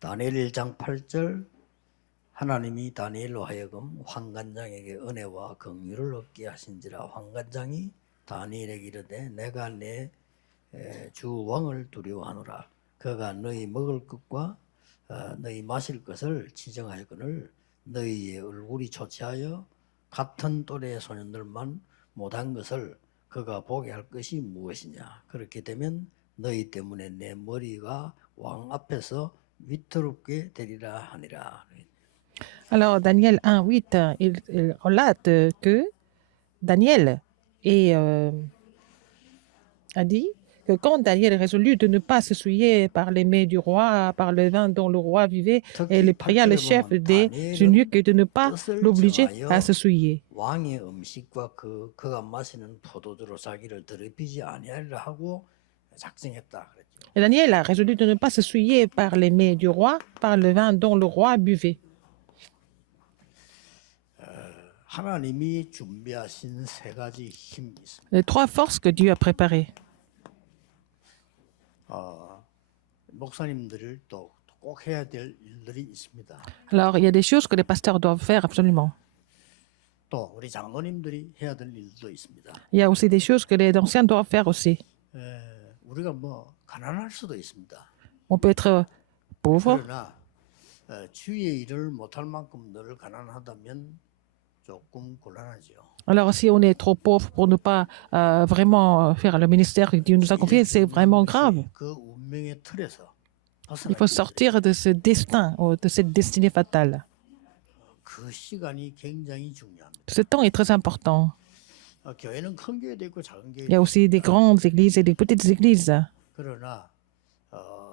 다니엘 1장 8절 하나님이 다니엘로 하여금 환관장에게 은혜와 긍휼을 얻게 하신지라. 환관장이 다니엘에게 이르되 내가 내 주 왕을 두려워하노라. 그가 너희 먹을 것과 너희 마실 것을 지정하였거늘 너희의 얼굴이 초췌하여 같은 또래의 소년들만 못한 것을 그가 보게 할 것이 무엇이냐. 그렇게 되면 너희 때문에 내 머리가 왕 앞에서 위태롭게 되리라 하니라. Alors, Daniel 1:8, il relate que Daniel a dit que quand Daniel résolut de ne pas se souiller par les mets du roi, par le vin dont le roi vivait, et il pria le chef des eunuques de ne pas l'obliger à se souiller. 왕의 음식과 그가 마시는 포도주로 자기를 더럽히지 아니하리라 하고 작정했다 그랬죠. Et Daniel a résolu de ne pas se souiller par les mets du roi, par le vin dont le roi buvait. 하나님이 준비하신 세 가지 힘이 있습니다. Les trois forces que Dieu a préparées. 목사님들을 또 꼭 해야 될 일들이 있습니다. Alors, il y a des choses que les pasteurs doivent faire absolument. 또 우리 장로님들이 해야 될 일도 있습니다. Il y a aussi des choses que les anciens doivent faire aussi. 우리가 뭐 가난할 수도 있습니다. On peut être pauvre, 그러나 주의 일을 못할 만큼 늘 가난하다면 조금 곤란하죠. alors si on est trop pauvre pour ne pas vraiment faire le ministère que Dieu nous a confié, c'est vraiment grave. 그 운명의 틀에서 Il faut sortir de ce destin, de cette destinée fatale. 그 시간이 굉장히 중요합니다. Ce temps est très important. 교회는 큰 교회도 있고 작은 Il y 교회도 a aussi des grandes églises et des petites églises. 그러나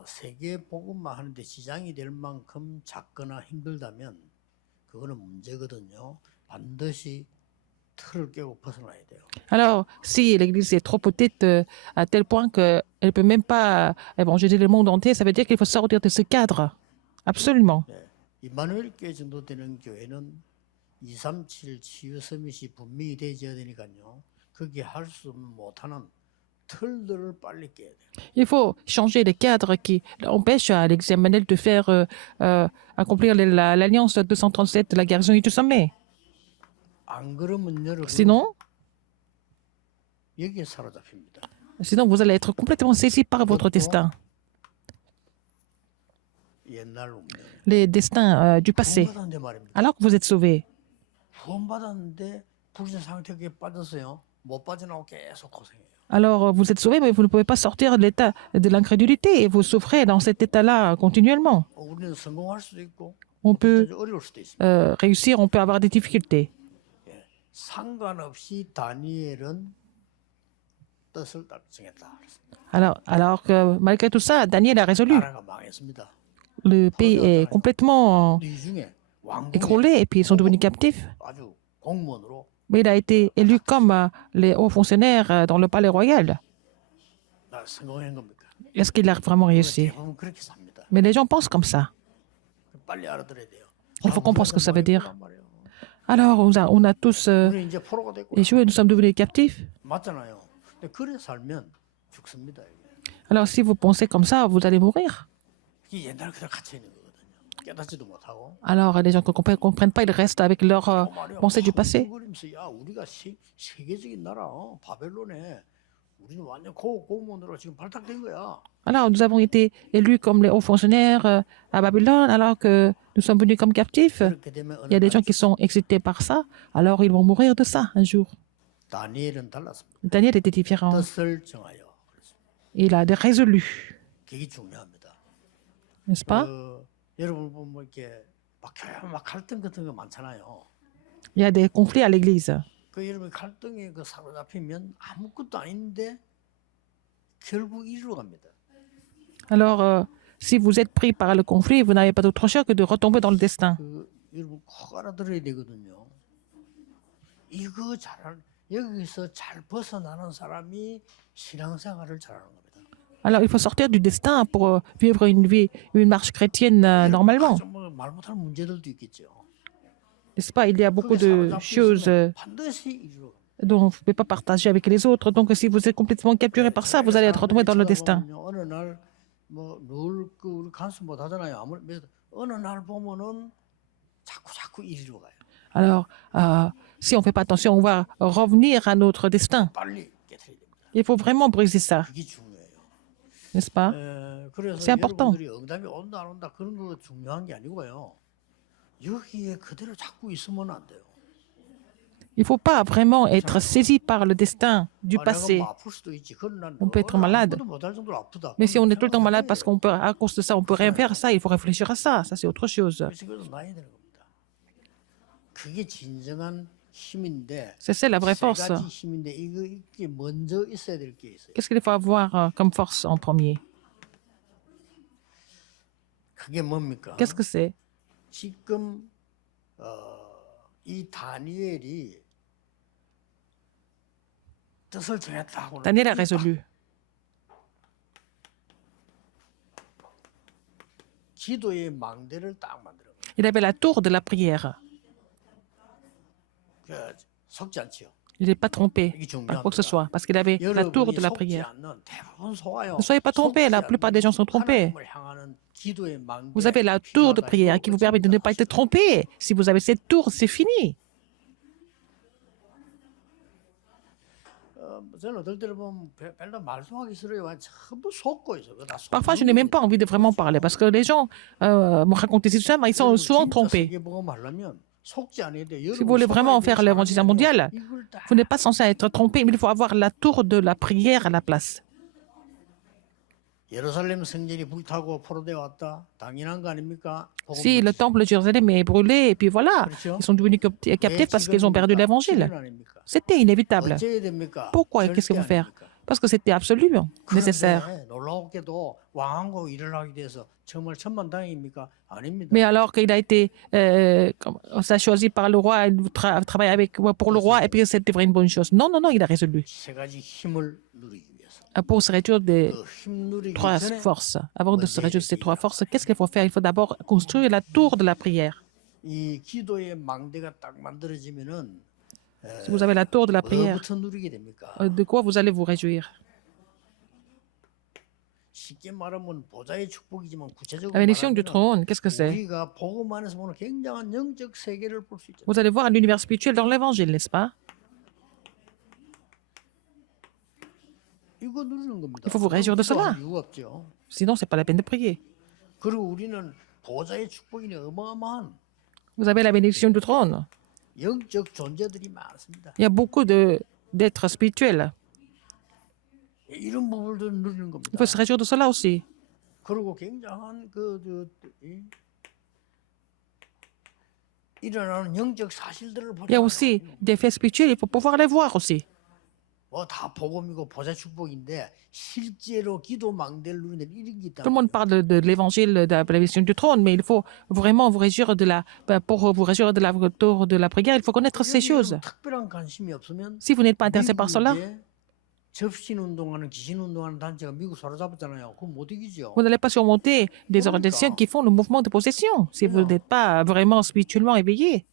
세계 복음만 하는데 지장이 될 만큼 작거나 힘들다면 그거는 문제거든요. 반드시 틀을 깨고 벗어나야 돼요. Alors, si l'église est trop petite à tel point qu'elle ne peut même pas évangéliser le monde entier, ça veut dire qu'il faut sortir de ce cadre. Absolument. 임마누엘 교회 정도 되는 교회는 237 치유 서밋이 분명히 되어야 되니까요. 그게 할 수 못하는 틀들을 빨리 깨야 돼요. Il faut changer les cadres qui empêchent à l'église Emmanuel de faire accomplir l'alliance 237 de la garnison du sommet. 안 그러면 여러분 Sinon, 여기에 사로잡힙니다. vous allez être complètement saisi par votre destin, 옛날 운명. les destins du passé, 구원받았는데 말입니다. alors que vous êtes sauvé. 구원받았는데 불신 상태에 빠졌어요. 못 빠져나오고 계속 고생해요. Alors, vous êtes sauvé, mais vous ne pouvez pas sortir de l'état de l'incrédulité et vous souffrez dans cet état-là continuellement. 우리는 성공할 수도 있고 On peut 어려울 수도 있습니다. réussir, on peut avoir des difficultés. 상관없이 다니엘은 뜻을 딱 정했다. Alors que malgré tout ça, Daniel a résolu. 나라가 망했습니다. Le pays est complètement 이 중에 왕궁에 écroulé et puis ils sont devenus captifs. 아주 공무원으로 Mais il a été élu comme les hauts fonctionnaires dans le palais royal. 나 성공한 겁니까? Est-ce qu'il a vraiment réussi? 대부분 그렇게 삽니다. Mais les gens pensent comme ça. 빨리 알아들어야 돼요. Il faut comprendre ce que ça veut dire. 말이에요. Alors, on a tous 우리 이제 포로가 됐고 échoué, nous sommes devenus captifs. 맞잖아요. 근데 그래 살면 죽습니다. 이게. Alors, si vous pensez comme ça, vous allez mourir. 이게 옛날 그대로 갇혀 있는 거거든요. 깨닫지도 못하고. Alors, les gens qui ne comprennent pas, ils restent avec leur pensée du passé. 그러면서 야 우리가 세계적인 나라 바벨론에 우리는 완전 고문으로 지금 발탁된 거야. Alors, nous avons été élus comme les hauts fonctionnaires à Babylone, alors que nous sommes venus comme captifs. 그렇게 되면 Il y a des gens qui sont excités par ça, alors ils vont mourir de ça un jour. 다니엘은 달랐습니다. Daniel était différent. 뜻을 정하여. Il a résolu, 그게 중요합니다. n'est-ce pas? 여러분 보면 뭐 이렇게 막 교회 막 갈등 같은 거 많잖아요. Il y a des conflits à l'église. 그 여러분 갈등에 그 사로잡히면 아무것도 아닌데 결국 이리로 갑니다. Alors, si vous êtes pris par le conflit, vous n'avez pas d'autre choix que de retomber dans le destin. 그 여러분 꼭 알아들어야 되거든요. 이거 잘하는 여기서 잘 벗어나는 사람이 신앙생활을 잘하는 겁니다. Alors, il faut sortir du destin pour vivre une vie, une marche chrétienne normalement. 말 못하는 문제들도 있겠죠. N'est-ce pas? Il y a beaucoup de choses 반드시 이리로. dont vous ne pouvez pas partager avec les autres. Donc, si vous êtes complètement capturé par ça, vous allez être retombé dans le destin. 어느 날 뭐늘 우리 간수 못 하잖아요. 아무래도 어느 날 보면은 자꾸 이리로 가요. Alors, si on ne fait pas attention, on va revenir à notre destin. 빨리 깨트려야 됩니다. Il faut vraiment briser ça, 그게 중요해요. n'est-ce pas? 그래서 C'est important. 여러분들이 응답이 온다 안 온다 그런 거 중요한 게 아니고요. 여기에 그대로 자꾸 있으면 안 돼요. Il ne faut pas vraiment être saisi par le destin du passé. 내가 뭐 아플 수도 있지. 그건 난 On peut être malade. 아무것도 못할 정도로 아프다. Mais si on est tout le temps malade 생각해야 parce 돼요. qu'on peut, à cause de ça, on peut rien faire, ça, il faut réfléchir à ça. Ça, c'est autre chose. 그래서 그것도 놔야 되는 겁니다. 그게 진정한 힘인데 C'est ça la vraie 세 force. 가지 힘인데 이게 먼저 있어야 될 게 있어요. Qu'est-ce qu'il faut avoir comme force en premier? 그게 뭡니까? Qu'est-ce que c'est? 지금 이 다니엘이 뜻을 정했다고 Daniel a résolu. 기도의 망대를 딱 만들어. Il avait la tour de la prière. 속지 않지요. Il n'est pas trompé 이게 par quoi que ce 중요합니다. soit, parce qu'il avait la tour 여러분이 de la 속지 prière. 않는 대부분 속아요. Ne soyez pas trompés, la plupart des gens sont trompés. 하나님을 향하는 기도의 망대 Vous avez la tour de prière qui vous permet de ne pas être trompé. Si vous avez cette tour, c'est fini. 저는 어떨 때는 보면 별로 말씀하기 싫어요. 전부 속고 있어요. 그거 다 속는 Parfois, je n'ai même pas envie de vraiment parler parce que les gens me racontent ces histoires, mais ils sont souvent trompés. Si vous voulez vraiment faire l'évangile mondial, vous n'êtes pas censé être trompé, mais il faut avoir la tour de la prière à la place. 예루살렘 성전이 불타고 포로되어 왔다. 당연한 거 아닙니까? Si le temple de Jérusalem est brûlé, et puis voilà, 그렇죠? ils sont devenus captifs parce qu'ils ont perdu l'évangile. C'était inévitable. 어째야 됩니까? Pourquoi et qu'est-ce qu'il faut faire? Parce que c'était absolument nécessaire. 그런데 놀라웠게도 왕하고 일을 하게 돼서 정말 천만다행입니까? 아닙니다. Mais alors qu'il a été ça choisi par le roi, il travaille avec, pour le roi, et puis c'était vraiment une bonne chose. Non, non, non, il a résolu. 세 가지 힘을 누리기 위해서. Pour se réduire des 그 힘 누리기 trois 전에 forces. Avant de se réduire de ces trois forces, qu'est-ce qu'il faut faire? Il faut d'abord construire la tour de la prière. 이 기도의 망대가 딱 만들어지면은 Si vous avez la tour de la prière, 뭐부터 누리게 됩니까? de quoi vous allez vous réjouir? 쉽게 말하면 보좌의 축복이지만 구체적으로 La bénédiction du 말하면 trône, qu'est-ce que c'est? 우리가 복음 안에서 보는 굉장한 영적 세계를 볼 수 있죠. Vous allez voir l'univers spirituel dans l'évangile, n'est-ce pas? 이거 누리는 겁니다. Il faut vous réjouir de cela. 기도할 이유가 없죠. Sinon, c'est pas la peine de prier. 그리고 우리는 보좌의 축복이 어마어마한 Vous avez la bénédiction du trône. 영적 존재들이 많습니다. Il y a beaucoup d'êtres spirituels. 이런 부분도 누리는 겁니다. Il faut se réjouir de cela aussi. 그리고 굉장한 일어나는 영적 사실들을 Il y a aussi des faits spirituels, il faut pouvoir les voir aussi. 뭐다 복음이고 보좌 축복인데 실제로 기도 망대를 누리는 데는 이런 게 있다. Tout le monde parle de l'évangile, de la bénédiction du trône, mais il faut vraiment vous réjouir pour vous réjouir de la tour de la prière, il faut connaître ces choses. 특별한 관심이 없으면 Si vous n'êtes pas intéressé par cela, 미국에 접신 운동하는 귀신 운동하는 단체가 미국 사로잡았잖아요. 그거 못 이기죠. vous n'allez pas surmonter des organisations qui font le mouvement de possession si vous n'êtes pas vraiment spirituellement éveillé.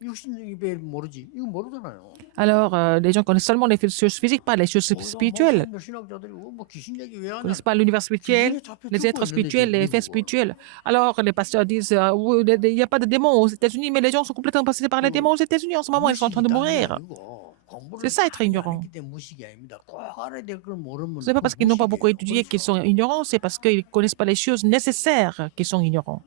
육신적인 배 모르지. 이거 모르잖아요. Alors, les gens connaissent seulement les choses physiques, pas les choses spirituelles. 신학자들이 뭐 귀신 얘기 왜 Ils ne 하냐? connaissent pas l'univers spirituel, les êtres spirituels, les faits spirituels. Alors, les pasteurs disent oui, il n'y a pas de démons aux États-Unis, mais les gens sont complètement possédés par les démons aux États-Unis. En ce moment, ils sont en train de mourir. C'est ça, être ignorant. Ce n'est pas parce qu'ils n'ont pas beaucoup étudié qu'ils sont ignorants, c'est parce qu'ils ne connaissent pas les choses nécessaires qu'ils sont ignorants.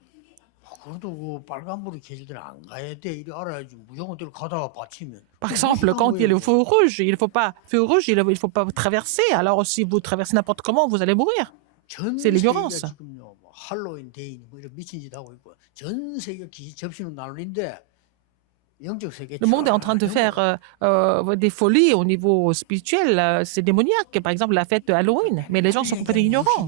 그래도 그 빨간불이 켜질 때는 안 가야 돼. 이리 알아야지. 무조건 때로 가다가 받치면. Par exemple, quand il y a le feu rouge, il ne faut pas feu rouge, il faut pas traverser. Alors, si vous traversez n'importe comment, vous allez mourir. 전 C'est 세계가 l'ignorance. 지금요. 뭐 할로윈 데이니 뭐 이런 미친 짓 하고 있고 전 세계 접시는 난리인데 영적 세계. Le monde est en train de faire des folies au niveau spirituel. C'est démoniaque. Par exemple, la fête de Halloween. Mais les gens sont complètement ignorants.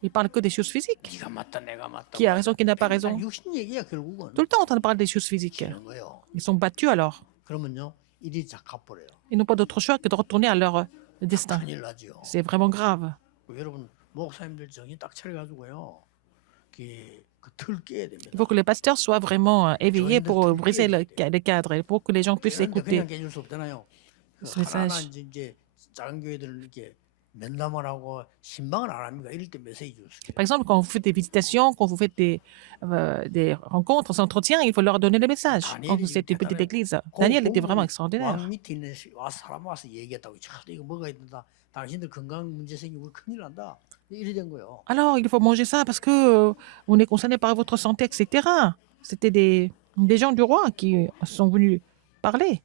Ils parlent que des choses physiques. 네가 맞다 내가 맞다. Qui a raison, qui n'a pas raison. 육신 얘기야 결국은. Tout le temps en train de parler des choses physiques. 지는 거예요. Ils sont battus alors. 그러면요 일이 작가버려요. Ils n'ont pas d'autre choix que de retourner à leur destin. 큰일 나죠. C'est vraiment grave. 여러분 목사님들 정신 딱 차려가지고요. 그틀 깨야 됩니다. Il faut que les pasteurs soient vraiment éveillés pour briser le cadre et pour que les gens puissent 그런데 écouter. 그냥 깨줄 수 없잖아요. Ce message. 하나 이제 작은 교회들은 이렇게 면담을 하고 신방을 안 합니까? 이럴 때 메시지 줄 수 있어요. Par exemple, quand vous faites des visitations, quand vous faites des rencontres, des entretiens, il faut leur donner le message. Quand 다니엘이 vous êtes une petite 대단해. église. 그 Daniel était vraiment 공무원이 extraordinaire. 왕 밑에 있는 와서 사람 와서 얘기했다고. 이거 먹어야 된다. 당신들 건강 문제 생기면 우리 큰일 난다. 이래 된 거예요. Alors, il faut manger ça parce que on est concerné par votre santé, etc. C'était des gens du roi qui sont venus parler.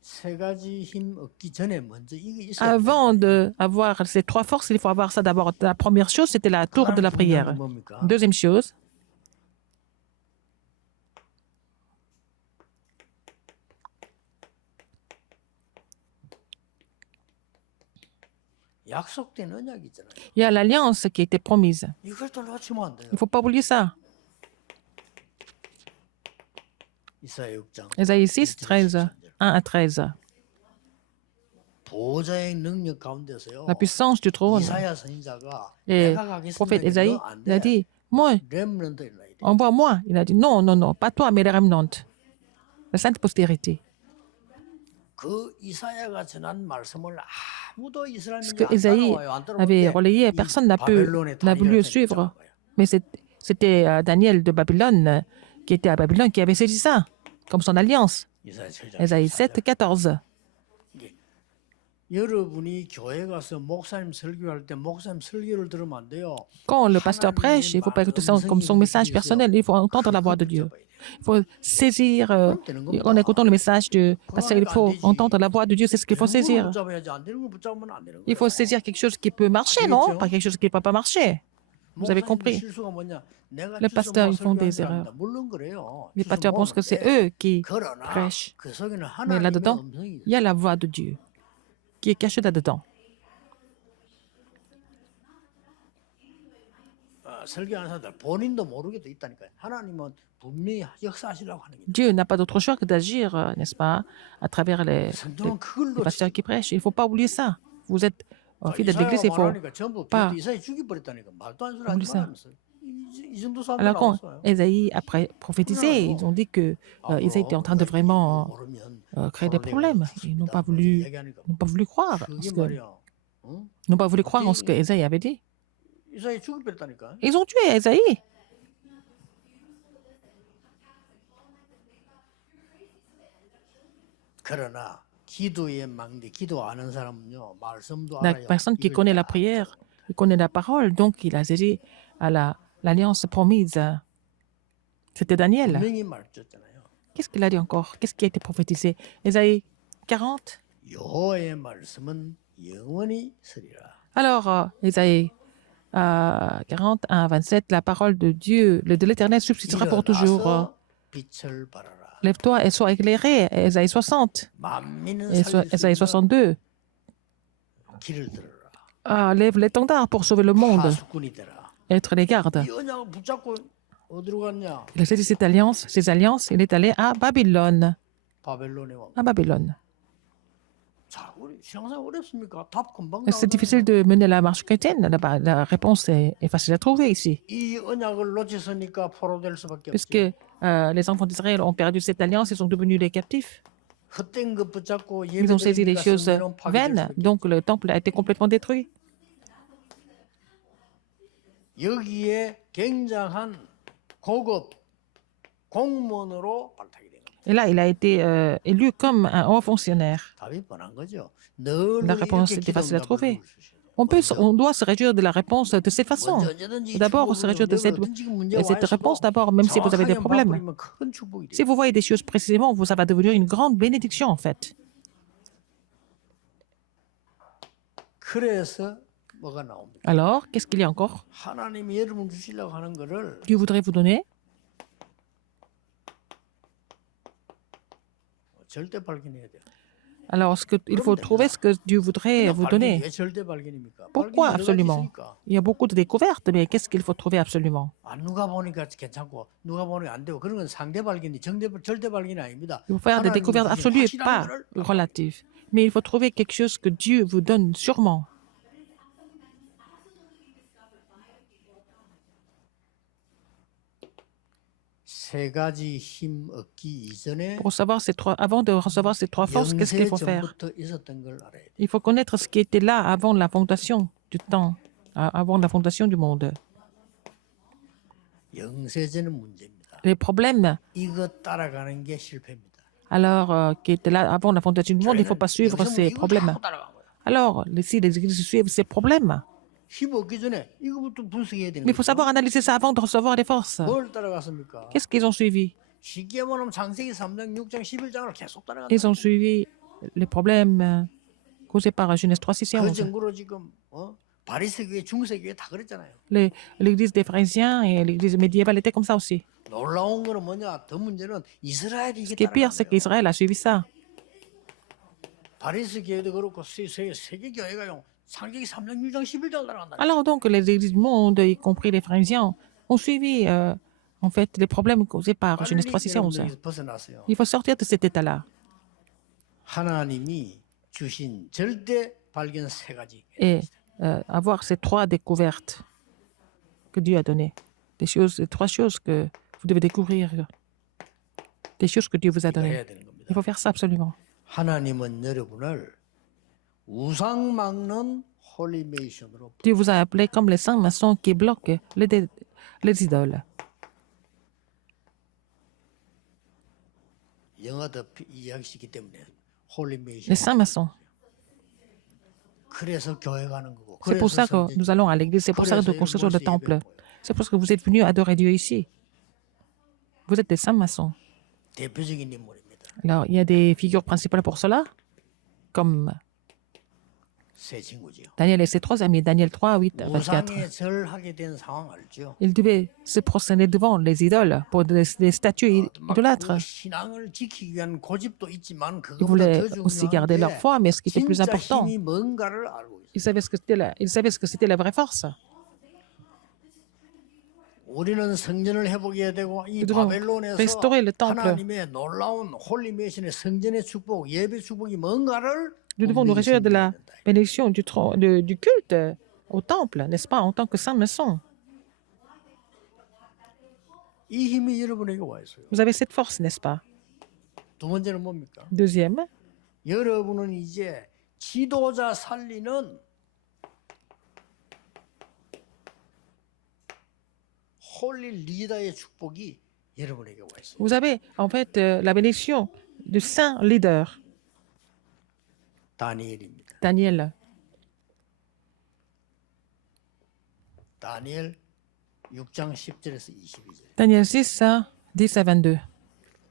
세 가지 힘 얻기 전에 먼저 이게 있어야 Avant d'avoir ces trois forces, il faut avoir ça d'abord. La première chose, c'était la tour de la prière. 뭡니까? Deuxième chose, 약속된 언약이 있잖아요. il y a l'alliance qui était promise. 이걸 또 놓치면 안 돼요. Il ne faut pas oublier ça. 이사야 6장 Ésaïe 6, 13, 1 à 13. 보호자의 능력 가운데서요. La puissance du trône. 이사야 선지자가 Et 내가 le 가겠습니다. prophète Ésaïe, 안 il a 돼. dit, moi, 렘넌트 일어나야 돼. envoie-moi. Il a dit, non, non, non, pas toi, mais les remnantes. La sainte postérité. 그 이사야가 전한 말씀을 아무도 이스라엘 Ce 민족이 que 안 Ésaïe 따라와요. 안 avait 따라오는데 relayé, 이 personne n'a 바벨론의 voulu 다니엘한테 suivre. 붙잡은 거예요. Mais c'était Daniel de Babylone, qui était à Babylone, qui avait saisi ça, comme son alliance. 이사야 7장 Ésaïe 7, 14. 여러분이 교회 가서 목사님 설교할 때 목사님 설교를 들으면 안 돼요. Quand le pasteur prêche, il ne faut pas écouter ça comme son message personnel, il faut entendre la voix de Dieu. Il faut saisir, en écoutant le message du pasteur, il faut entendre la voix de Dieu, c'est ce qu'il faut saisir. 붙잡아야지 안 되는 거 붙잡으면 안 되는 Il faut 거예요. saisir quelque chose qui peut marcher, non? Pas quelque chose qui ne peut pas marcher. Vous avez 목사님 compris. 실수가 뭐냐? 내가 Les pasteurs, ils font 주소 des 설교하는 erreurs. 사람이다. 물론 그래요. Les 주소 pasteurs pensent que c'est 모으는데 eux qui 그러나 prêchent. 그 속에는 Mais 하나님의 là-dedans, 음성이 il y a la voix de Dieu qui est cachée là-dedans. 설교하는 사람들 본인도 모르게 돼 있다니까요. 하나님은 분명히 역사하시려고 하는 게. Dieu n'a pas d'autre choix que d'agir, n'est-ce pas, à travers les 성경은 그걸 les pasteurs 놓치지. qui prêchent. Il ne faut pas oublier ça. Vous êtes fidèle d'église, il 이사야가 faut 말하니까 전부 pas 베드 이사야 죽여버렸다니까. 말도 안 소리 하지 oublier ça. 말라면서. 이 정도 사람들 Alors quand 나왔어요. Ésaïe a prophétisé, ils ont dit que Ésaïe était en train de vraiment créer des problèmes. Ils n'ont pas voulu croire 그게 ce que, 말이야. 응? n'ont pas voulu croire en ce que Ésaïe avait dit. 이사야 죽여버렸다니까. Ils ont tué Ésaïe. 그러나 기도의 망대, 기도 아는 사람은요, 말씀도 La 알아요. personne qui 이걸 connaît la 다 prière, il connaît la parole, donc il a saisi à l'alliance promise. C'était Daniel. 분명히 말했잖아요. Qu'est-ce qu'il a dit encore? Qu'est-ce qui a été prophétisé? Ésaïe 40. 여호와의 말씀은 영원히 서리라. Alors, Ésaïe 41 à 27, la parole de Dieu, de l'Éternel subsistera pour toujours. 일어나서 빛을 발하라. Lève-toi et sois éclairé. Ésaïe 60. 만민은 Et 살릴 수 Ésaïe 있는 62. 길을 들어라. Lève l'étendard pour sauver le monde, 파수꾼이 되라. être les gardes. 이 언약을 붙잡고 어디로 갔냐? Il a saisi cette alliance, ces alliances, il est allé à Babylone. 바벨론에 와. À Babylone. 자, 우리 신앙생활 어렵습니까? 답 금방 C'est 나오잖아요. difficile de mener la marche chrétienne. La réponse est facile à trouver ici. 이 언약을 놓쳤으니까 포로될 수밖에 Puisque 없죠. les enfants d'Israël ont perdu cette alliance, ils sont devenus des captifs. 헛된 것 붙잡고 Ils ont saisi des 예배드리니까 choses 성전은 파괴될 vaines, 수밖에 donc le temple a été complètement détruit. 여기에 굉장한 고급 공무원으로 발탁이 된 겁니다. Et là, il a été élu comme un haut fonctionnaire. 답이 뻔한 거죠. 늘 La réponse 이렇게 était facile à 기도응답을 trouver. 누릴 수 있어요. On doit se réjouir de la réponse de cette façon. 먼저 언제든지 D'abord, 축복을 se réjouir de 누리고 어떤 지금 문제가 와 cette 있어도 réponse d'abord, même si vous avez des 정확하게 problèmes. 맛보이면 큰 축복이 Si 돼요. vous voyez des choses précisément, ça va devenir une grande bénédiction en fait. 그래서 뭐가 나옵니까? Alors, qu'est-ce qu'il y a encore? 하나님이 여러분 주시려고 하는 거를 Dieu voudrait vous donner. 절대 발견해야 돼요. Alors, il faut trouver ce que Dieu voudrait vous donner. 왜 절대 발견입니까? Pourquoi 발견이 여러 가지 absolument? 있으니까. Il y a beaucoup de découvertes, mais qu'est-ce qu'il faut trouver absolument? 누가 보니까 괜찮고 누가 보니까 안 되고 그런 건 상대 발견이 절대 발견이 아닙니다. Il faut faire des 하나님이 découvertes 주신 absolues, 확실한 pas 거를 relatives. Mais il faut trouver quelque chose que Dieu vous donne sûrement. 세 가지 힘 얻기 이전에 Pour recevoir avant de recevoir ces trois forces, qu'est-ce qu'il 영세 faut faire? 전부터 있었던 걸 알아야 돼. Il faut connaître ce qui était là avant la fondation du temps, avant la fondation du monde. 영세전은 문제입니다. Les problèmes, 이거 따라가는 게 실패입니다. alors, qui étaient là avant la fondation du monde, il ne faut pas suivre ces 이거 problèmes. 자꾸 따라간 거야. Alors, si les églises suivent ces problèmes, 힘 얻기 전에 이거부터 분석해야 되는 mais il faut 거죠. savoir analyser ça avant de recevoir les forces. 뭘 따라갔습니까? Qu'est-ce qu'ils ont suivi? 쉽게 말하면 창세기 3장, 6장, 11장을 계속 따라간다. Ils ont suivi les problèmes causés par Genèse 3, 6 et 그 11. 정도로 지금 바리새교회, 중세교회 다 그랬잖아요. L'église des pharisiens et l'église médiévale étaient comme ça aussi. 놀라운 거는 뭐냐? 더 문제는 이스라엘이 Ce 이게 qui est pire, c'est 따라간 거예요. qu'Israël a suivi ça. 바리새교회도 그렇고 세계 교회가요. 창세기 3장, 6장, 11장을 따라간다. Alors donc, les églises du monde, y compris les pharisiens, ont suivi en fait les problèmes causés par Genèse 3, 6 et 11. 여러분들이 벗어났어요. Il faut sortir de cet état-là 하나님이 주신 절대 발견 세 가지. et avoir ces trois découvertes que Dieu a données. Les trois choses que vous devez découvrir. Des choses que Dieu vous a données. 해야 되는 겁니다. Il faut faire ça absolument. 하나님은 여러분을 우상 막는 홀리메이션으로 Dieu vous a appelé comme les saints maçons qui bloquent les idoles. 영어도 이해하시기 때문에 Les 홀리메이션. saints maçons. 그래서 교회 가는 거고. C'est pour ça que nous allons à l'église. C'est pour ça que nous construisons le temple. C'est parce que vous êtes venus adorer Dieu ici. Vous êtes des saints maçons. 대표적인 인물입니다. Alors, il y a des figures principales pour cela, comme 세 친구지요. Daniel et ses trois amis. Daniel 3, 8, 24. 우상에 절하게 된 상황 알죠? Ils devaient se prosterner devant les idoles pour des statues 막 idolâtres. 그 신앙을 지키기 위한 고집도 있지만 Ils 그거보다 voulaient 더 aussi 중요한 garder leur 게 foi, mais ce qui était plus 진짜 important, 힘이 뭔가를 알고 있어요. ils savaient ce que c'était la vraie force. 우리는 성전을 회복해야 되고 이 Nous devons 바벨론에서 restaurer le temple. 하나님의 놀라운 홀리메이션의 성전의 축복, 예배 축복이 뭔가를 Nous devons nous 분명히 réjouir de la 생각해야 된다. bénédiction du culte au temple, n'est-ce pas, en tant que saint maçon. 이 힘이 여러분에게 와 있어요. Vous avez cette force, n'est-ce pas? 두 번째는 뭡니까? Deuxième, 여러분은 이제 지도자 살리는 홀리 리더의 축복이 여러분에게 와 있어요. vous avez en fait la bénédiction du saint leader, 다니엘입니다. Daniel. 다니엘 6장 10절에서 22절. Daniel 6, 10 à 22.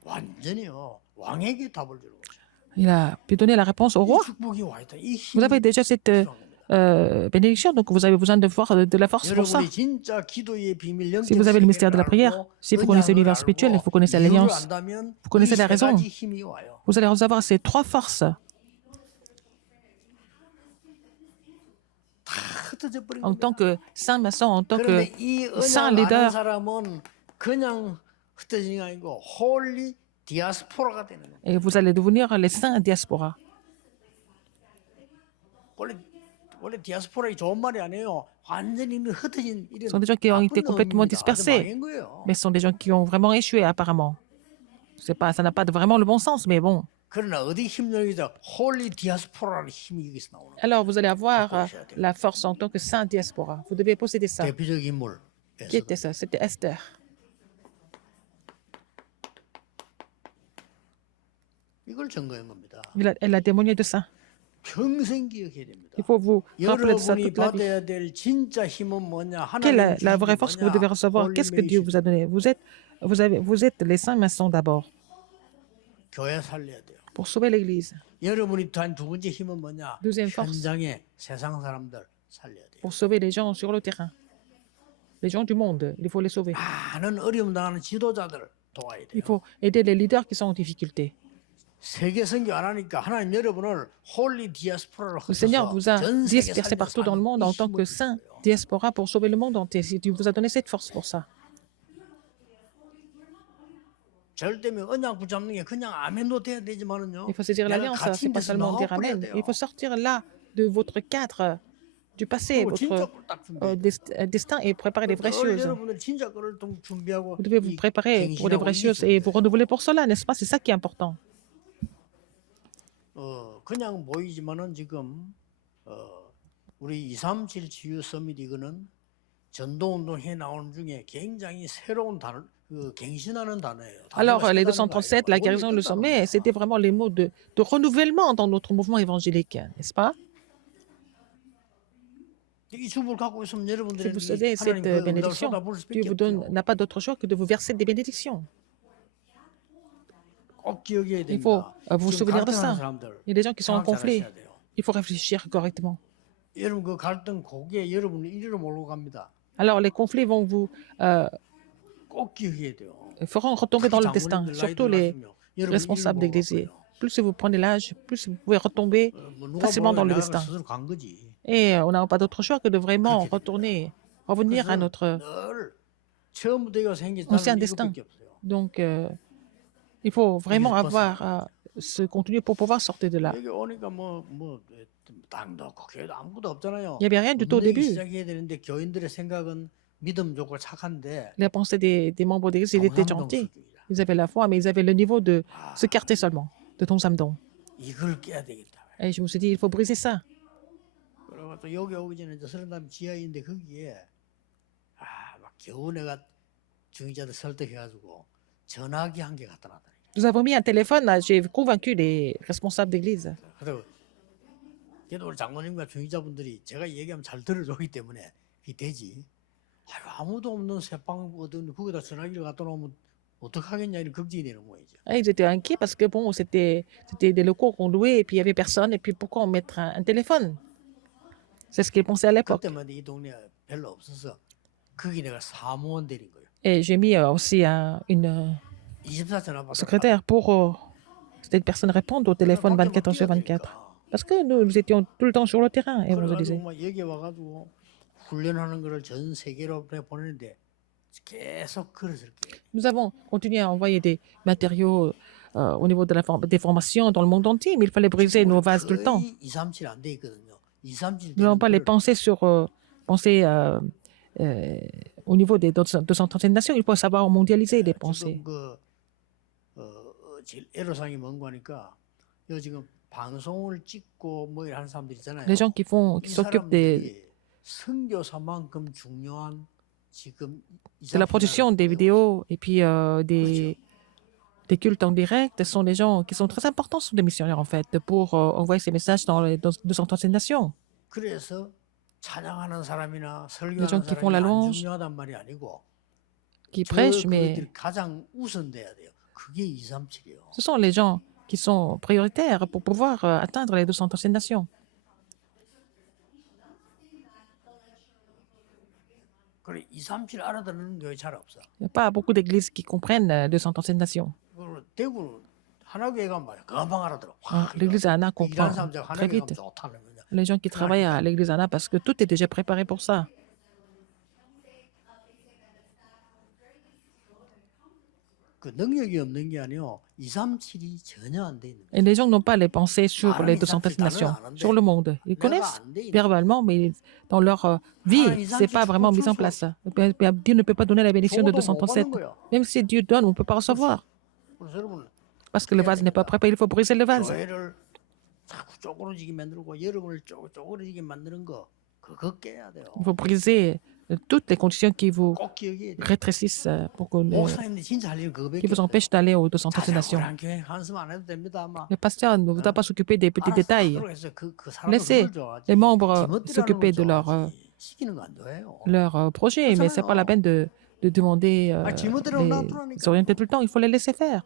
완전히요. 왕에게 답을 주는 거죠. Il a pu donner la réponse au 이 roi. 축복이 와 있다. 이 Vous 힘이 avez déjà cette bénédiction, donc vous avez besoin de voir de la force pour ça. 여러분이 진짜 기도의 비밀 Si vous avez le mystère de la prière, si vous connaissez l'univers spirituel et vous connaissez l'alliance, vous connaissez la raison, vous allez recevoir ces trois forces. En tant que saint maçon, en tant que 그런데 이 saint 은혜를 아는 leader, 사람은 그냥 흩어지는 게 아니고 홀리 디아스포라가 되는 거예요. et vous allez devenir les saints diaspora. 원래 디아스포라이 좋은 말이 아니에요. 완전히 흩어진 이런 Ce sont des gens qui ont été 나쁜 complètement 놈입니다. 아주 dispersés, 망한 거예요. mais ce sont des gens qui ont vraiment échoué apparemment. Ça n'a pas vraiment le bon sens, mais bon. 그러나 어디 힘들기자 홀리 디아스포라의 힘이 여기서 나오는 거예요. Alors vous allez avoir la force en tant que saint diaspora. Vous devez posséder ça. 대표적 인물. Qui était ça? C'était Esther. 이걸 증거한 겁니다. Elle a témoigné de ça. 평생 기억해야 됩니다. Il faut vous rappeler de ça 여러분이 toute la vie. 받아야 될 진짜 힘은 뭐냐? Quelle 하나님 est la vraie force que vous devez recevoir? Qu'est-ce que Dieu vous a donné? Vous êtes les saints maçons d'abord 교회 살려야 돼요. pour sauver l'Église. 여러분이 단 두 번째 힘은 뭐냐? Deuxième force. 현장에 세상 사람들 살려야 돼요. Pour sauver les gens sur le terrain. Les gens du monde, il faut les sauver. 많은 어려움 당하는 지도자들을 도와야 Il 돼요. faut aider les leaders qui sont en difficulté. 세계 선교 안 하니까 하나님 여러분을 홀리 디아스포라로 Le Seigneur vous a 전 세계 dispersé partout dans le monde en tant que saint 힘을 diaspora pour sauver le monde entier. Dieu vous a donné cette force pour ça. 절대 언약 붙잡는 게 그냥 아멘도 돼야 되지만은요. Il faut saisir 내가 l'alliance, 갇힌 c'est pas 데서 seulement dire 나와버려야 Amen. 돼요. Il faut sortir là de votre cadre du passé, 그리고 진짜 votre 꼴딱 준비해야 돼. destin et préparer les vraies 늘 choses. 여러분들 진짜 거를 좀 준비하고 Vous devez vous 이 préparer pour les 갱신하고 vraies 이게 choses et vous 중요해요. renouveler pour cela, n'est-ce pas? C'est ça qui est important. 그냥 보이지만은 지금 우리 237 치유 서밋 이거는 전도운동에 나오는 중에 굉장히 새로운 단어, 갱신하는 단어예요. Alors, 단어가 les 새다는 거 아니라 237, la 원래 guérison, le 있던 sommet, 단어입니다. c'était vraiment les mots de renouvellement dans notre mouvement évangélique, n'est-ce pas? 이 축복을 갖고 있으면 Si 여러분들은 vous 이 savez 하나님 cette 그 응답을 bénédiction, 쏟아부을 Dieu 수밖에 vous donne, 없죠. n'a pas d'autre choix que de vous verser des bénédictions. 꼭 기억해야 Il faut 됩니다. vous 지금 souvenir de 갈등하는 ça. 사람들 Il y a des gens qui sont en 생각 잘 conflit. 하셔야 돼요. Il faut réfléchir correctement. 여러분 그 갈등 고기에 여러분이 이리로 몰고 갑니다. Alors, les conflits vont vous 꼭 기억해야 돼요. feront retomber dans le 특히 destin, 장모님들 surtout 나이 les 들어가시면 여러분이 이리로 responsables 몰고 갈 d'église. 거예요. Plus vous prenez l'âge, plus vous pouvez retomber 뭐 누가 facilement 보면 dans le 내가 destin. 스스로 간 거지. Et on n'a pas d'autre choix que de vraiment 그렇게 됩니다. retourner, revenir à 그래서 notre 늘 처음부터 이거 생긴 ancien 단어는 destin. 이것밖에 없어요. Donc, il faut vraiment 이게 avoir 벗어나. ce contenu pour pouvoir sortir de là. 여기 오니까 뭐 땅도 없고 교회도 아무것도 없잖아요. Il n'y avait rien du tout au 문내기 début. 시작해야 되는데 교인들의 생각은 믿음 좋고 착한데 La pensée des membres d'église, ils étaient gentils. 동상동숙입니다. Ils avaient la foi, mais ils avaient le niveau de 아, ce quartier seulement, de Tom Samdon. 이걸 깨야 되겠다. Et je me suis dit, il faut briser ça. 그리고 또 여기 오기 전에 저 서른담 지하인데 거기에 막 겨우 내가 중위자들 설득해가지고 전화기 한 개 갖다 놨다. Nous avons mis un téléphone, j'ai convaincu les responsables d'église. 그래서 그래도 우리 장모님과 중위자분들이 제가 얘기하면 잘 들어주기 때문에 그게 되지. 아무도 없는 새방 어떤 거기다 전화기를 갖다 놓으면 어떡하겠냐 이런 걱정이 되는 거이죠. Et ils étaient inquiets parce que bon, c'était des locaux qu'on louait et puis il n'y avait personne. Et puis pourquoi on mettre un téléphone? C'est ce qu'ils pensaient à l'époque. 그때만 이 동네에 별로 없어서 거기 내가 사무원 데린 거예요. Et j'ai mis aussi une 24 전화 받아. secrétaire pour c'était une personne répondre au téléphone 24 heures sur 24. Parce que nous étions tout le temps sur le terrain évangéliser. 그래가지고 막 여기 와가지고 훈련하는 거를 전 세계로 보내는데 계속 그릇을 깨요. Nous avons continué à envoyer des matériaux au niveau de des formations dans le monde entier, mais il fallait briser nos vases tout le temps. 237 안 돼 있거든요. 237 Nous n'avons pas les pensées sur au niveau des 237 nations. Il faut savoir mondialiser les pensées. 지금 제일 애로사항이 뭔가 하니까 요 지금 방송을 찍고 뭐 이런 사람들 있잖아요. Les gens qui 이 s'occupent des 사람들이 선교사만큼 중요한 지금 de la production des vidéos et puis des cultes en direct sont des gens qui sont très importants, sont des missionnaires en fait, pour envoyer ces messages dans les 237 nations. 그래서 찬양하는 사람이나 Les gens 설교하는 qui font la 사람이 안 louange, 중요하단 말이 아니고 qui prêchent, mais 그들이 가장 우선돼야 돼요. 그게 237이에요. ce sont les gens qui sont prioritaires pour pouvoir atteindre les 237 nations. 그래 237 알아듣는 교회 잘 없어. Il n'y a pas beaucoup d'églises qui comprennent 237 nations. 그리고 대구는 하나교회 가면 말이야. 금방 알아들어. L'église Anna comprend 일하는 사람들 très 하나교회 vite. 가면 좋다는 거냐. Les gens qui travaillent à l'église Anna parce que tout est déjà préparé pour ça. 그 능력이 없는 게 아니요. 237이 전혀 안 돼 있는 거예요. Et les gens n'ont pas les pensées sur Ah, les ils 237 savent nations, qu'ils sur le monde. Ils 내가 connaissent 안 돼 있는 verbalement, mais dans leur vie, ce n'est pas vraiment mis en place. Dieu ne peut pas donner la bénédiction de 줘도 못 237. 받는 거야. Même si Dieu donne, on ne peut pas recevoir. 그래서 여러분 Parce que le vase n'est pas préparé, il faut briser le vase. 교회를 자꾸 쪼그러지게 만들고 여러분을 쪼그러지게 만드는 거 그거 깨야 돼요. Il faut briser toutes les conditions qui vous 꼭 기억해야 돼. rétrécissent pour que 목사님들 진짜 할 일은 qui 그거밖에 vous 없어요. empêchent d'aller aux 237 nations. 자잘한 교회 한숨 안 해도 됩니다. 아마. Le pasteur ne voudra pas s'occuper des petits détails. 그래서 그 사람을 Laissez 좋아하지. les membres 지멋대로 s'occuper 하는 de 걸 leur, 좋아하지. 시키는 거 안 좋아해요. leur projet, mais ce n'est pas la peine de demander, les orienter tout le temps. Il faut les laisser faire.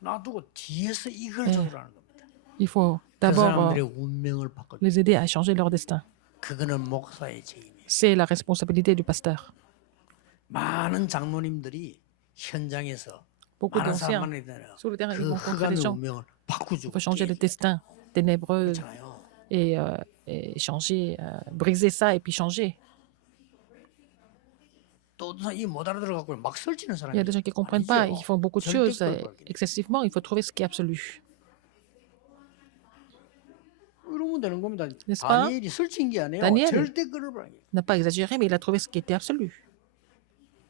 놔두고 뒤에서 이걸 조절하는 겁니다. Il faut 그 d'abord 사람들의 운명을 바꿔. les aider à changer leur destin. 그거는 목사의 책임이에요. C'est la responsabilité du pasteur. 많은 장로님들이 현장에서 Beaucoup 많은 d'anciens 사람들이 sur le terrain, ils 그 rencontrent des 흑암의 gens. 운명을 Il 바꾸주고 faut changer le destin ténébreux 그렇잖아요. et changer, briser ça et puis changer. 또 이못 알아들어갖고 막 설치는 Il y 사람이 a des gens qui ne comprennent pas, ils font beaucoup de choses excessivement. Il faut trouver ce qui est absolu. 그러면 보면 되는 겁니다. N'est-ce pas? 다니엘이 설친 게 아니에요. Daniel 절대 그럴 바라기. n'a pas exagéré, mais il a trouvé ce qui était absolu.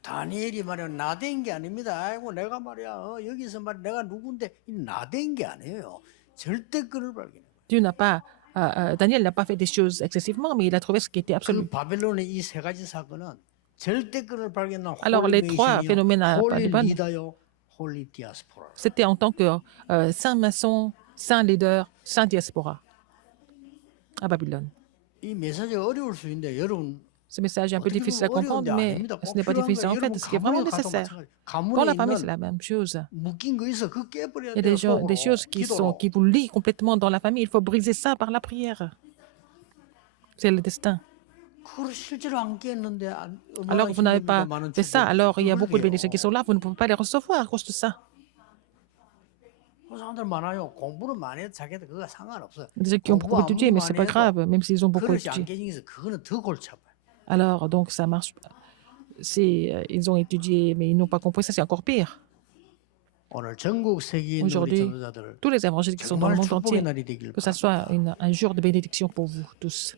다니엘이 말이야 나댄 게 아닙니다. 아이고 내가 말이야 여기서 말 내가 누군데 나댄 게 아니에요. 절대 그럴 바라기. Dieu n'a pas, Daniel n'a pas fait des choses excessivement, mais il a trouvé ce qui était 그 absolu. 바벨론의 이 세 가지 사건은 절대 그럴 발견한 Alors, les trois phénomènes à 홀리 Babylone, 리더요, 홀리 디아스포라. c'était en tant que saint maçon, saint leader, saint diaspora à Babylone. 이 메시지가 어려울 수 있는데 여러분 Ce message est un peu 어떻게 difficile à 보면 comprendre, 어려운데 mais 아닙니다. ce 꼭 n'est pas 필요한 difficile. 거예요. En fait, 여러분 ce qui est vraiment 가문에 가도 nécessaire. 마찬가지. Dans la 가문에 famille, c'est 있는 la même chose. 묶인 거 있어 그 깨버려야 Il y a 돼요. des choses 기도로. qui vous lient complètement dans la famille. Il faut briser ça par la prière. C'est le destin. 그걸 실제로 안 깼는데 Alors que vous n'avez pas fait ça, alors il y a beaucoup de bénédictions qui sont là, vous ne pouvez pas les recevoir à cause de ça. 그 사람들 많아요. 공부를 많이 해도 자기들 그거 상관없어요. Des gens qui ont beaucoup étudié, mais c'est pas grave, même s'ils ont beaucoup 그것이 안 étudié. 깨진 게 있어. 그거는 더 골치 아파요. Alors, donc, ça marche. Ils ont étudié, mais ils n'ont pas compris ça, c'est encore pire. 오늘 전국 세계에 있는 우리 Aujourd'hui, 전도자들 tous les évangéliques qui sont dans le 정말 monde 축복의 entier, 날이 되길 que ça soit un jour de bénédiction pour vous tous.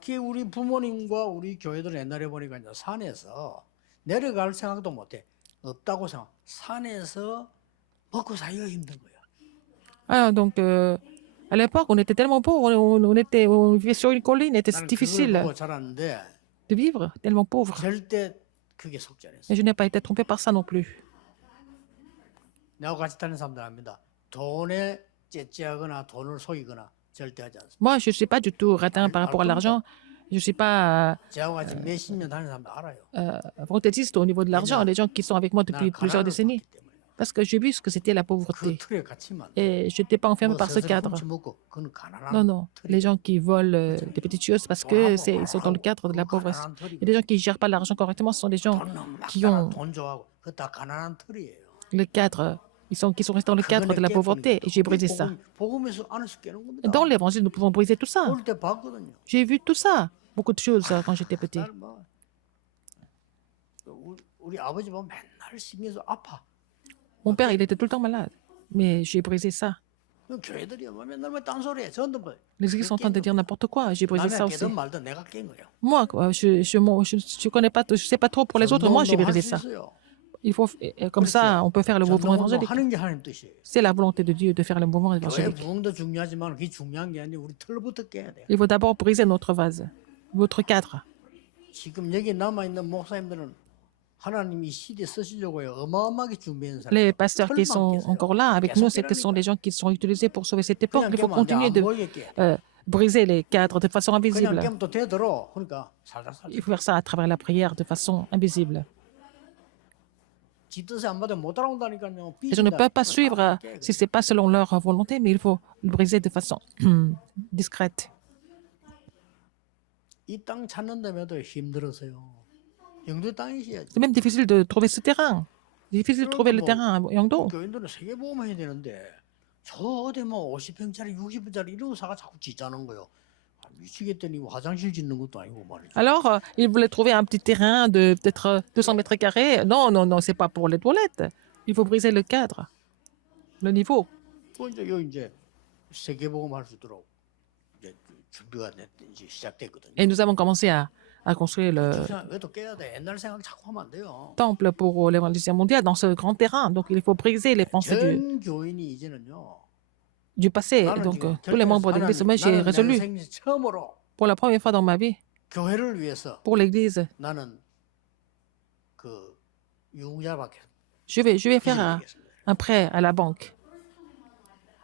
특히 우리 부모님과 우리 교회들 옛날에 보니까 이제 산에서 내려갈 생각도 못해. 없다고 생각. 산에서 먹고 살기가 힘든 거야. Alors, donc, à l'époque, on était tellement pauvres, on vivait sur une colline, c'était 나는 그걸 difficile 보고 자랐는데 de vivre, tellement pauvre. 절대 그게 속지 않았어. Et je n'ai pas été trompé par ça non plus. 내가 같이 다니는 사람들 압니다. 돈에 째째하거나 돈을 속이거나 절대 하지 않습니다. Moi, je ne suis pas du tout radin par rapport à l'argent. Je ne suis pas 제가 같이 몇십 년 다니는 사람들 알아요. protétiste au niveau de l'argent, les gens qui sont avec moi depuis 나는 plusieurs 가난을 décennies. 봤기 때문에. Parce que j'ai vu ce que c'était la 그 pauvreté. 틀에 갇히면 안 돼. Et je n'étais pas enfermé 뭐 par ce 스스로 cadre. 훔쳐먹고 그건 가난한 Non, non. 틀이. Les gens qui volent des petites choses parce qu'ils sont dans le cadre de la pauvreté. 가난한 틀이. Et les gens qui ne gèrent pas l'argent correctement, ce sont des gens 돈 qui 막다가 ont 돈 좋아하고 그거 다 가난한 틀이에요. le cadre, qui sont restés dans le cadre de la pauvreté. Et j'ai brisé ça. 복음에서 안에서 깨는 겁니다. Dans l'évangile, nous pouvons briser tout ça. 어릴 때 봤거든요. J'ai vu tout ça. Beaucoup de choses quand j'étais petit. 날 뭐, 우리 아버지 보면 맨날 심해서 아파. Mon père, il était tout le temps malade. Mais j'ai brisé ça. 그 교회들이 뭐 맨날 뭐 딴소리해. 전도 뭐. Les églises sont en train de dire n'importe quoi. J'ai brisé ça 남이 aussi. 깨든 말든 내가 깬 거예요. Moi, quoi, je connais pas, je sais pas trop pour les autres. Moi, j'ai brisé ça. Il faut, comme ça, on peut faire le mouvement évangélique. 하는 게 하나님 뜻이에요. C'est la volonté de Dieu de faire le mouvement 교회 évangélique. 부흥도 중요하지만 그게 중요한 게 아니라 우리 틀부터 깨야 돼요. Il faut d'abord briser notre vase, votre cadre. 지금 여기 남아 있는 목사님들은 하나님이 이 시대 쓰시려고요. 어마어마하게 준비한 사람. Les pasteurs qui sont encore là avec nous, c'est que ce sont les gens qui sont utilisés pour sauver cette époque. 그냥 Il faut 깨면 안 돼. continuer 안 de 보이게 깨야 돼. briser les cadres de façon 그냥 invisible. 깨면 또 되들어. 그러니까 살살. Il faut faire ça à travers la prière de façon invisible. 지 뜻에 안 받으면 못 따라온다니까요. Les gens ne peuvent pas suivre si ce n'est pas selon leur volonté, mais il faut le briser de façon discrète. 이 땅 찾는다며도 힘들어서요. 영도 땅이셔야지. C'est même difficile de trouver ce terrain. Difficile de trouver le terrain à Yangdo. 교인들은 세계보험 해야 되는데 저 어디 뭐 50평짜리 60평짜리 이런 거 사가 자꾸 짓자는 거요. 아, 미치겠더니 화장실 짓는 것도 아니고 말이죠. Alors, ils voulaient trouver un petit terrain de peut-être 200 mètres carrés. Non, non, non, c'est pas pour les toilettes. Il faut briser le cadre, le niveau. 또 이제 여기 이제 세계보험 할 수 있도록 이제 준비가 이제 시작됐거든요. Et nous avons commencé à construire le 왜또 깨야 돼? 옛날 생각 자꾸 하면 안 돼요. temple pour l'évangélisation mondiale dans ce grand terrain. Donc, il faut briser les pensées 전 교인이 이제는요. du passé. 나는 Donc, 지금 tous les membres de l'église, moi, j'ai 나는 내 résolu 인생 처음으로 pour la première fois dans ma vie, 교회를 위해서 pour l'église, 나는 그 유흥자밖에 je vais faire un prêt à la banque.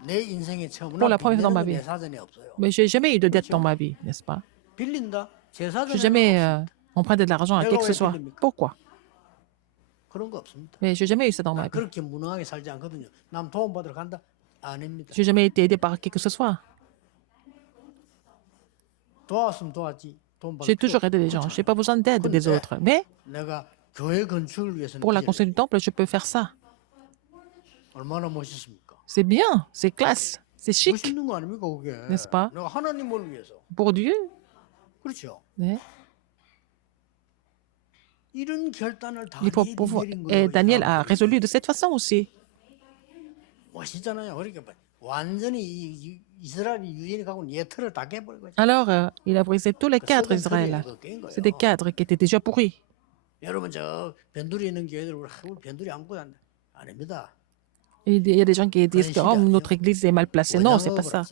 내 인생의 처음으로 Pour la première fois dans ma vie. 내 사전에 없어요. Mais j'ai jamais eu de dette dans ma vie, n'est-ce pas? 빌린다. 제 Je 사전에 n'ai jamais emprunté de l'argent à qui que ce soit. Pourquoi? 그런 거 없습니다. Mais j'ai jamais eu ça dans ma vie. 그렇게 무능하게 살지 않거든요. 남 도움 받으러 간다. 아닙니다. J'ai jamais été aidé par qui que ce soit. 도왔으면 도왔지. 돈 받을 J'ai 필요 toujours aidé les gens. Je n'ai pas besoin d'aide des autres. Mais 내가 교회 건축을 위해서는 pour la 이제 construction du temple, je peux faire ça. 얼마나 멋있습니까? C'est bien, c'est classe, c'est chic. 멋있는 거 아닙니까 그게? N'est-ce pas? 내가 하나님을 위해서. Pour Dieu. 그렇죠. Mais 이런 결단을 il faut 다니엘이 pouvoir. 내린 Et 거예요. Daniel a résolu de cette façon aussi. 멋있잖아요. 그러니까 완전히 이스라엘이 유인이 갖고 예 틀을 다 깨버린 거죠. Alors, il a brisé tous les 그 cadres 썩은 틀에 d'Israël. 그거 깬 C'est des 거예요. cadres qui étaient déjà pourris. 여러분 저 변두리 있는 교회들 우리 변두리 아무것도 안 합니다. Il y a des gens qui disent que oh, notre église est mal placée. Non, c'est pas ça.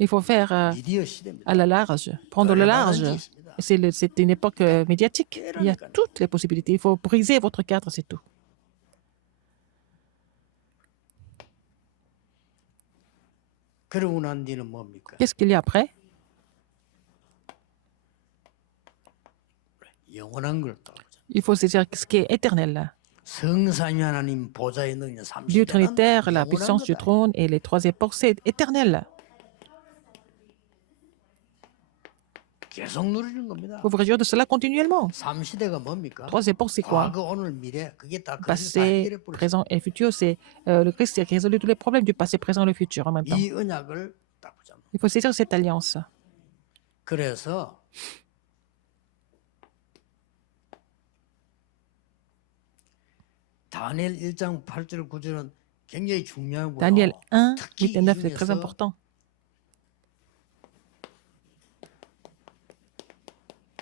Il faut faire 미디어 시대입니다. à la large, prendre le large. C'est une époque médiatique. Il y a toutes les possibilités. Il faut briser votre cadre, c'est tout. 그러고 난 뒤는 뭡니까? Qu'est-ce qu'il y a après? 영원한 걸 또. Il faut saisir ce qui est éternel. 성삼위 하나님 보좌에 있는 Dieu 30대는 trinitaire, la 영원한 puissance du 거다. trône et les trois époques, c'est éternel. 계속 누리는 겁니다. Il faut vous réjouir de cela continuellement. 3시대가 뭡니까? Trois époques, c'est quoi? 과거, 오늘, 미래. 그게 다 그리스도가 Passé, 해결해 버렸어요. présent et futur, c'est le Christ qui résout tous les problèmes du passé, présent et le futur en même temps. 이 언약을 딱 보자. Il faut saisir cette alliance. 그래서 다니엘 1장 8절 9절은 굉장히 중요하고요. Daniel 1, 특히 8 et 9, c'est 이 très 중에서 important.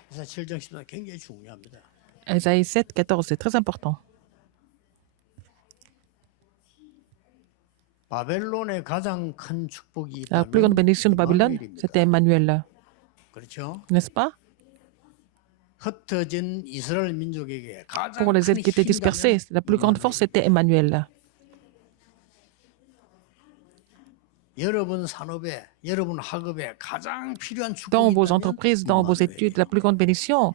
그래서 7장 10장 굉장히 중요합니다. Isaïe 7, 14, c'est très important. 바벨론의 가장 큰 축복이 La plus grande bénédiction de Babylone, c'était Emmanuel, 그렇죠? n'est-ce pas? 흩어진 이스라엘 민족에게 가장 Pour les 큰 aides qui étaient 힘이 dispersées, 되는 la plus grande force, c'était Emmanuel. 여러분 산업에, 여러분 학업에 가장 필요한 Dans 축복이 vos 있다면 entreprises, dans vos études, la plus grande bénédiction,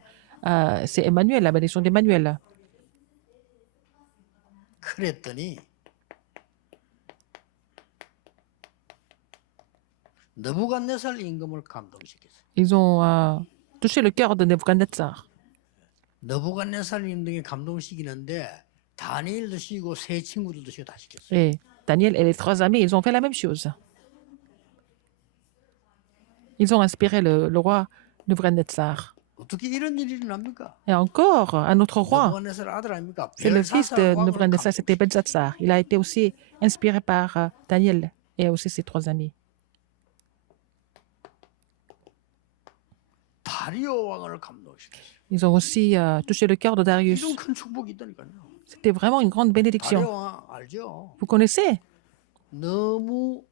c'est Emmanuel, la bénédiction d'Emmanuel. 그랬더니 느부갓네살 임금을 감동시켰어요. Ils ont touché le cœur de Nebuchadnezzar. 느부갓네살 임금이 감동시키는데 다니엘도 시키고 세 친구들도 시키고 다 시켰어요. Et Daniel et les trois amis, ils ont fait la même chose. Ils ont inspiré le roi Nebuchadnezzar. 어떻게 이런 일이 일어납니까? Et encore, un autre roi, 느부갓네살 아들 아닙니까? c'est le fils de 벨사살 왕을 Nebuchadnezzar, c'était 감동시켰어요. Belsatsar. Il a été aussi inspiré par Daniel et aussi ses trois amis. 다리오 왕을 감동시켰어요. Ils ont aussi touché le cœur de Darius. 이런 큰 축복이 있다니까요. C'était vraiment une grande bénédiction. 다리오 왕 알죠? Vous connaissez? 너무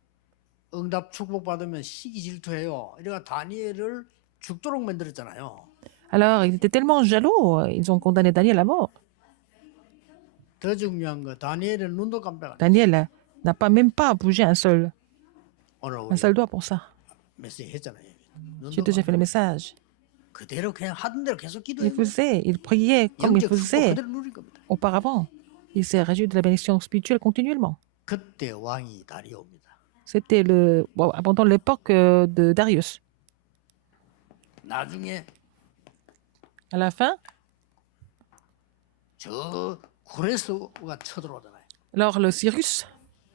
응답 축복 받으면 시기 질투해요. 이래가 다니엘을 죽도록 만들었잖아요. Alors, ils étaient tellement jaloux, ils ont condamné Daniel à mort. 더 중요한 거 다니엘의 눈도 깜빡 안. Daniel n'a pas même pas bougé 오늘 un 우리 seul doigt pour ça. 메시지 했잖아요. J'ai 눈도 déjà fait le 깜빡. message. 그대로 그냥 하던 대로 계속 Il 기도해요. faisait, il priait comme il 영적 축복 faisait 그대로 누릴 겁니다. auparavant. Il s'est réjoui de la bénédiction spirituelle continuellement. 그때 왕이 다리오입니다. C'était pendant l'époque de Darius. 나중에 À la fin, 저 고레스가 쳐들어오잖아요. alors le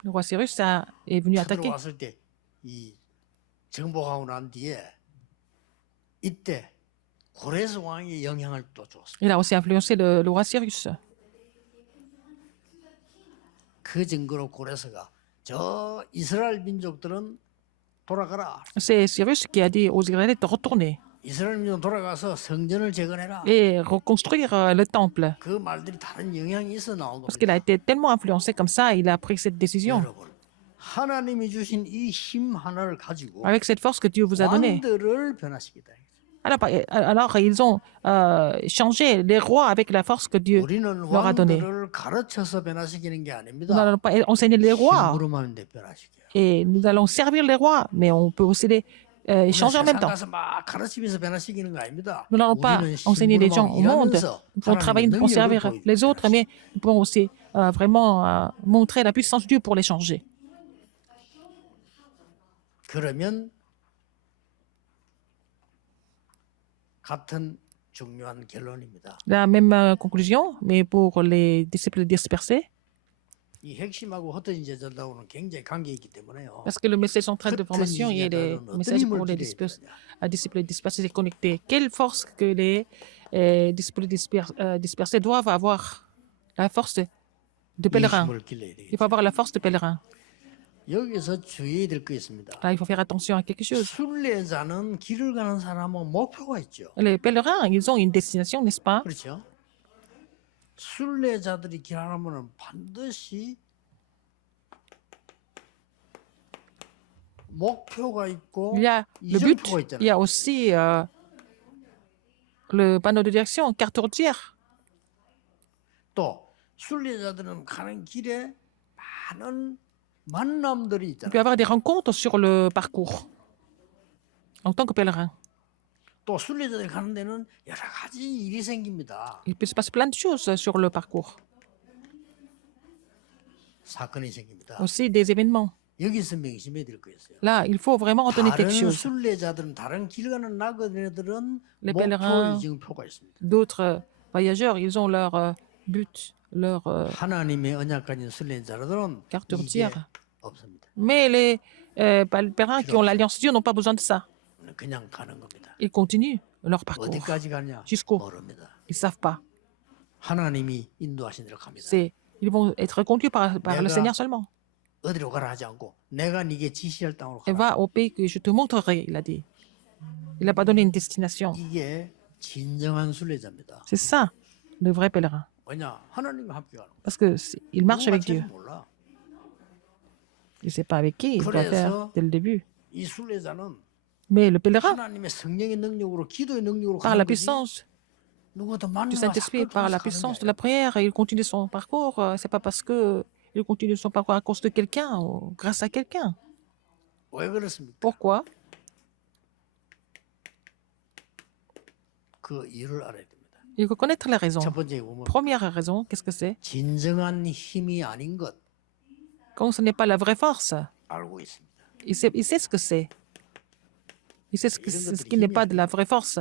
roi Cyrus est venu attaquer. 쳐들어왔을 때 이 정복하고 난 뒤에 이때 고레스 왕의 영향을 또 줬어요. Il a aussi influencé le roi Cyrus. 그 증거로 고레스가 저 이스라엘 민족들은 돌아가라. C'est Cyrus qui a dit aux Israélites de retourner 이스라엘 민족 돌아가서 성전을 재건해라. et reconstruire le temple. 그 말들이 다른 영향이 있어 나온 Parce qu'il a 겁니다. été tellement influencé comme ça, il a pris cette décision. 여러분, 하나님이 주신 이 힘 하나를 가지고 Avec cette force que Dieu vous a donnée. 왕들을 변화시키다. Alors, ils ont changé les rois avec la force que Dieu 우리는 leur a donnée. 왕들을 가르쳐서 변화시키는 게 Nous 아닙니다. n'allons pas enseigner les rois 힘으로만 돼 변화시켜요. et nous allons servir les rois, mais on peut aussi les changer en même 세상 temps. 가서 막 가르치면서 변화시키는 거 아닙니다. Nous n'allons pas 우리는 enseigner les gens au monde. 일하면서 Nous pouvons travailler, nous pouvons 하나님의 servir 능력을 les autres, 보여주고 mais nous pouvons aussi vraiment montrer la puissance de Dieu pour les changer. 그러면 같은 중요한 결론입니다. La même conclusion, mais pour les disciples dispersés, 이 핵심하고 흩어진 제자들하고는 굉장히 관계 있기 때문에요. parce que le message central de 흩어진 formation et les 제자들은 어떤 messages 힘을 pour les 기대해야 되느냐. disciples dispersés et connectés. Quelle force que les disciples dispersés doivent avoir? La force de 이 pèlerin. 힘을 길러야 Il 되겠죠. faut avoir la force de pèlerin. 여기서 주의해야 될 거 있습니다. Là, il faut faire attention à quelque chose. 순례자는 길을 가는 사람은 목표가 있죠. Les pèlerins, ils ont une destination, n'est-ce pas? 그렇죠? 순례자들이 길하면 반드시 목표가 있고 Il y a le but, 이정표가 il y 있잖아요. a aussi le panneau de direction, carte routière. 또 순례자들은 가는 길에 많은 만남들이 Il 있잖아요. peut y avoir des rencontres sur le parcours en tant que pèlerin. 또 순례자들이 가는 데는 여러 가지 일이 생깁니다. Il peut se passer plein de choses sur le parcours. 사건이 생깁니다. Aussi des événements. 여기서 명심해야 될 거 있어요. Là, il faut vraiment retenir quelque 다른 chose. 순례자들은 다른 길 가는 나그네들은 Les 목표 pèlerins, 이정표가 있습니다. d'autres voyageurs, ils ont leur but, leur 하나님의 언약 가진 순례자들은 carte 이게 routière. 없습니다. Mais les pèlerins qui ont l'Alliance Dieu n'ont pas besoin de ça. 그냥 가는 겁니다. Ils continuent leur parcours. 어디까지 가냐? Jusqu'où? 모릅니다. Ils ne savent pas. 하나님이 인도하신 대로 갑니다. Ils vont être conduits par le Seigneur seulement. 어디로 가라 하지 않고 내가 네게 지시할 땅으로 Et 가라. va au pays que je te montrerai, il a dit. Il n'a pas donné une destination. 이게 진정한 순례자입니다. C'est ça, le vrai pèlerin. 왜냐? 하나님과 함께 가는 거예요. Parce qu'il marche avec 누구한테는 Dieu. 몰라. Il ne sait pas avec qui il doit faire dès le début. 이 순례자는 Mais le pèlerin, 하나님의 성령의 능력으로 기도의 능력으로 par 가는 la 거지. puissance 누구도 du 만나서 Saint-Esprit, par la puissance de la prière, il continue son parcours. C'est pas parce que il continue son parcours à cause de quelqu'un ou grâce à quelqu'un. 왜 그렇습니까? Pourquoi? 그 이유를 알아야 됩니다. Il faut connaître les raisons. 첫 번째 보면 Première raison, qu'est-ce que c'est? 진정한 힘이 아닌 것 Quand ce n'est pas la vraie force, 알고 있습니다. il sait ce que c'est. Il sait ce qui n'est pas de la vraie force.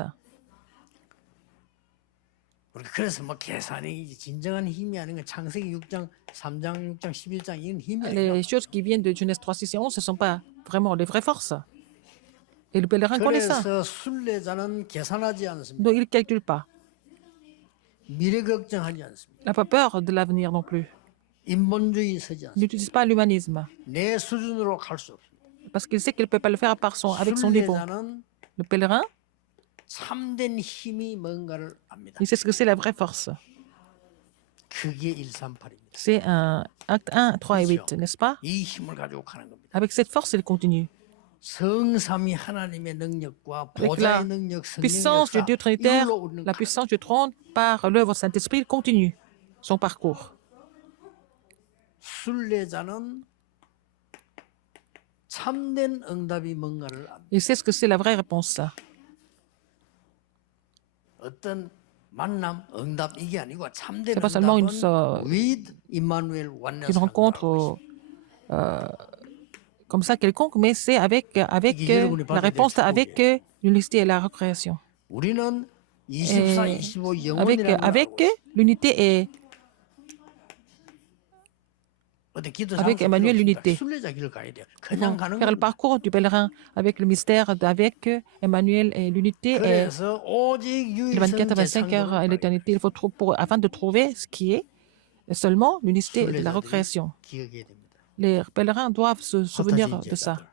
그래서 뭐 계산이 진정한 힘이 아닌 건 창세기 6장, 3장, 6장, 11장 이런 힘이 아니라 Les choses qui viennent de Genèse 3, 6 et 11, ce ne sont pas vraiment les vraies forces. Et le pèlerin connaît ça. 그래서 순례자는 계산하지 않습니다. Donc il ne calcule pas. 미래 걱정하지 않습니다. Il n'a pas peur de l'avenir non plus. 인본주의 서지 Il 않습니다. n'utilise pas l'humanisme. 내 수준으로 갈 수 없습니다. Parce qu'il sait qu'il ne peut pas le faire avec son niveau. 순례자는 Le pèlerin, 참된 힘이 뭔가를 압니다. il sait ce que c'est la vraie force. 그게 138입니다. C'est un acte 1, 3 et 8, n'est-ce pas? 이 힘을 가지고 가는 겁니다. Avec cette force, il continue. 성삼위 하나님의 능력과 Avec 보좌의 la 능력, 성령의 puissance du 역사 Dieu Trinitaire, 이걸로 우리는 la puissance du trône, par l'œuvre du Saint-Esprit, il continue son parcours. 순례자는 참된 응답이 뭔가를 압니다. Il sait ce que c'est la vraie réponse. 어떤 만남, 응답 이게 아니고 참된 C'est pas seulement 응답은 with Emmanuel oneness. une rencontre comme ça quelconque, mais c'est avec la réponse avec l'unité et la recréation. 우리는 24, 25 Avec, 영혼이라는 걸 avec 알고 있어요. l'unité et 어디 기도 avec 장소 Emmanuel 필요 l'unité. 없습니다. 순례자 길을 가야 돼요. 그냥 가는 Faire le 겁니다. parcours du pèlerin avec le mystère, avec Emmanuel et l'unité et 그래서 오직 les 유일성 24 à 25 heures et l'éternité. Il faut afin de trouver ce qui est seulement l'unité de la recréation. 기억해야 됩니다. Les pèlerins doivent se souvenir 흩어진 de ça. 제자들.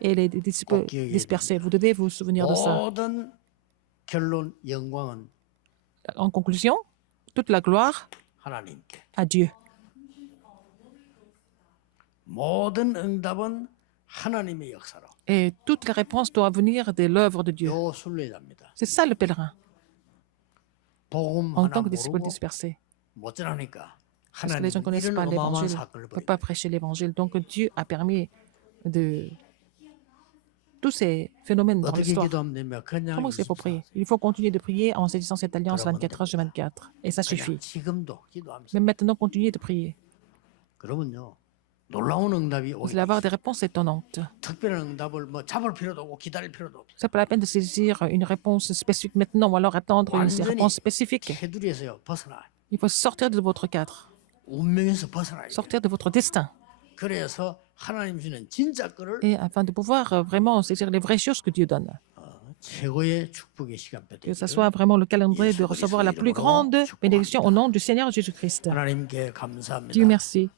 Et les disciples dispersés, vous devez vous souvenir de ça. 모든 결론 영광은 En conclusion, toute la gloire 하나님께. à Dieu. 모든 응답은 하나님의 역사로. Et toutes les réponses doivent venir de l'œuvre de Dieu. 요 순례자입니다. C'est ça le pèlerin, 복음 en 하나 tant que disciple 모르고 dispersé. 못 전하니까 Parce que les gens ne 하나님은 connaissent 이런 pas 어마어마한 l'évangile, 사건을 ne peuvent 보여. pas prêcher l'évangile. Donc Dieu a permis de tous ces phénomènes dans 어떻게 l'histoire. 기도하면 되면 그냥 Comment c'est pour 있습니다. prier? Il faut continuer de prier en saisissant cette alliance 24 heures sur 24. Et ça 그냥 suffit. 지금도 기도하면서 Même maintenant, continuez de prier. 그러면요 놀라운 응답이 Vous 오게 allez avoir 돼요. des réponses étonnantes. 특별한 응답을 뭐 잡을 필요도 없고 기다릴 필요도 없어요. C'est pas la peine de saisir une réponse spécifique maintenant ou alors attendre une 완전히 réponse spécifique. 테두리에서요 벗어나 Il faut sortir de votre cadre, 운명에서 벗어나야 돼요. sortir de votre destin. 그래서 하나님 주는 진짜 거를 Et afin de pouvoir vraiment saisir les vraies choses que Dieu donne. 최고의 축복의 시간표 Que ce 되기를 soit vraiment le calendrier de recevoir la plus grande bénédiction au nom du Seigneur Jésus-Christ. 하나님께 Dieu 감사합니다. merci.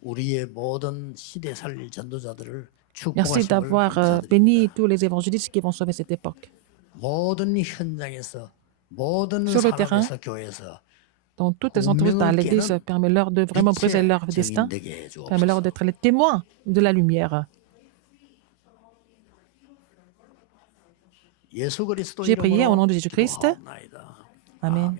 우리의 모든 시대 살릴 전도자들을 Merci 축복하심을 d'avoir 감사드립니다. béni tous les évangélistes qui vont sauver cette époque. 모든 현장에서 모든 Sur le terrain, 산업에서 교회에서 dans toutes les entreprises, dans l'Église, permets-leur de vraiment briser leur 빛의 destin, 증인되게 해 permets-leur 주옵소서. d'être les témoins de la lumière. 예수 그리스도 J'ai prié au nom de 이름으로 Jésus-Christ. 기도하옵나이다. Amen.